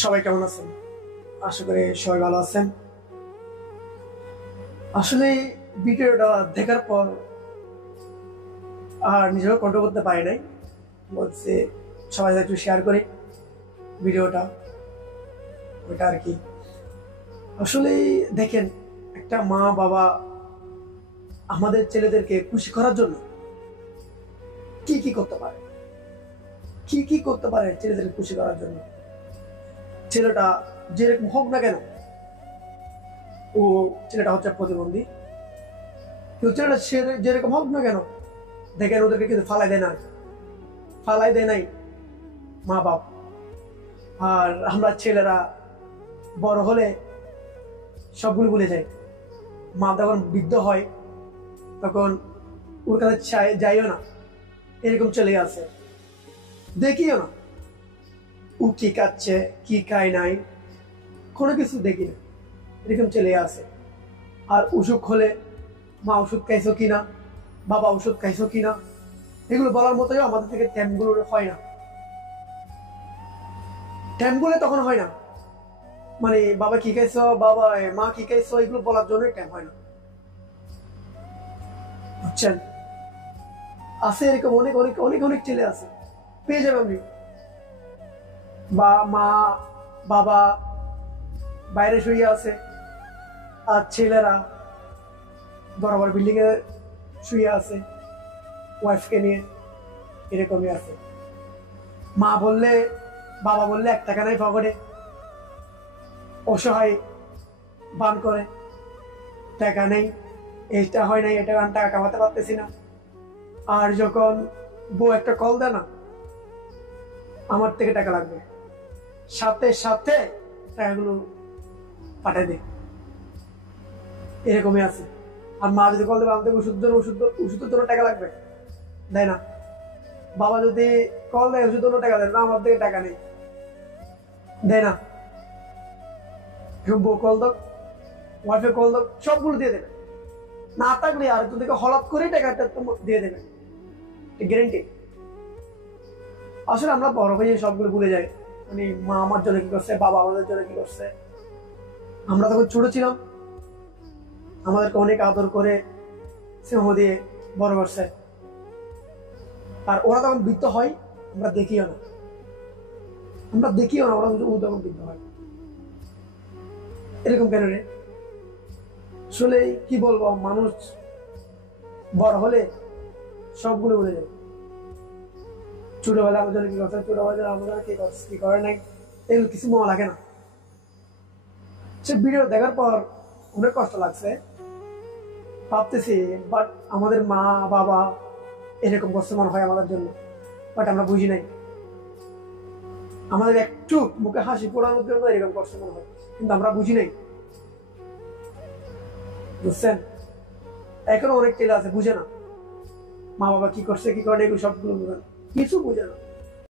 সবাই কেমন আছেন? আশা করি সবাই ভালো আছেন। আসলে ভিডিওটা দেখার পর আর নিজেও কন্ট্রোল করতে পারি নাই, বলছে সবাই একটু শেয়ার করি ভিডিওটা, ওইটা আর কি। আসলে দেখেন, একটা মা বাবা আমাদের ছেলেদেরকে খুশি করার জন্য কি কি করতে পারে, কি কি করতে পারে ছেলেদেরকে খুশি করার জন্য। ছেলেটা যেরকম হোক না কেন, ও ছেলেটা হচ্ছে প্রতিবন্ধী, কিন্তু ছেলেটা যেরকম হোক না কেন, দেখেন ওদেরকে কিন্তু ফালাই দেয় না, ফালাই দেয় নাই মা বাপ। আর আমরা ছেলেরা বড় হলে সবগুলো ভুলে যাই। মা যখন বৃদ্ধ হয় তখন ওর কাছে যাইও না, এরকম চলে আসে, দেখিও না ও কি খাচ্ছে কি খায় নাই, কোনো কিছু দেখি না, এরকম চলে আসে। আর অসুখ হলে মা ওষুধ খাইছো কিনা, বাবা ওষুধ খাইছো কিনা, এগুলো বলার মতোই আমাদের থেকে ট্যাম্পগুলো হয় না। ট্যাম্পগুলো তখন হয় না, মানে বাবা কি খাইছো, বাবা মা কি খাইছো, এগুলো বলার জন্যই ট্যাম্প হয় না, বুঝছেন? আছে এরকম অনেক অনেক অনেক অনেক ছেলে আছে, পেয়ে যাবে আপনি। বা মা বাবা বাইরে শুয়ে আছে, আর ছেলেরা বরাবর বিল্ডিং এ শুয়ে আছে ওয়াইফকে নিয়ে, এরকমই আছে। মা বললে বাবা বললে 1 টাকা নাই পকেটে, অসহায় বান করে, টাকা নেই, এইটা হয় নাই, এটা টাকা কামাতে পারতেছি না। আর যখন বউ একটা কল দেয় না, আমার থেকে টাকা লাগবে, সাথে সাথে টাকাগুলো পাঠিয়ে দে, এরকমই আছে। আর মা যদি কল দেবে, আমাদের ওষুধের জন্য টাকা লাগবে, দেয় না। বাবা যদি কল দেয় ওষুধের জন্য টাকা দেয় না, আমার থেকে টাকা নেই, দেয় না। বউ কল দাও, ওয়াইফে কল দাও, সবগুলো দিয়ে দেবে, না থাকলে আর একটু থেকে হঠাৎ করে টাকাটা দিয়ে দেবে, গ্যারেন্টি। আসলে আমরা বড় হয়ে সবগুলো ভুলে যাই, মানে মা আমার জন্য কি করছে, বাবা আমাদের জন্য কি করছে। আমরা তখন ছোট ছিলাম, আমাদেরকে অনেক আদর করে স্নেহ দিয়ে বড় করছে, আর ওরা তখন বৃদ্ধ হয়, আমরা দেখিও না, আমরা দেখিও না ওরা তখন বৃদ্ধ হয়। এরকম কেন রে? আসলে কি বলবো, মানুষ বড় হলে সবগুলো ভুলে যায়। ছোটবেলা আমার জন্য কি করছে, ছোটবেলা আমার জন্য কি করছে কি করে নাই, এগুলো কিছু মনে লাগে না। সে ভিডিও দেখার পর অনেক কষ্ট লাগছে, ভাবতেছি বাট আমাদের মা বাবা এরকম কষ্ট মনে হয় আমাদের জন্য, বাট আমরা বুঝি নাই। আমাদের একটু মুখে হাসি ফোটানোর জন্য এরকম কষ্ট মনে হয়, কিন্তু আমরা বুঝি নাই, বুঝছেন? এখনো অনেক ছেলে আছে বুঝে না মা বাবা কি করছে কি করে, এগুলো সবগুলো বুঝে না, কিছু বুঝে না।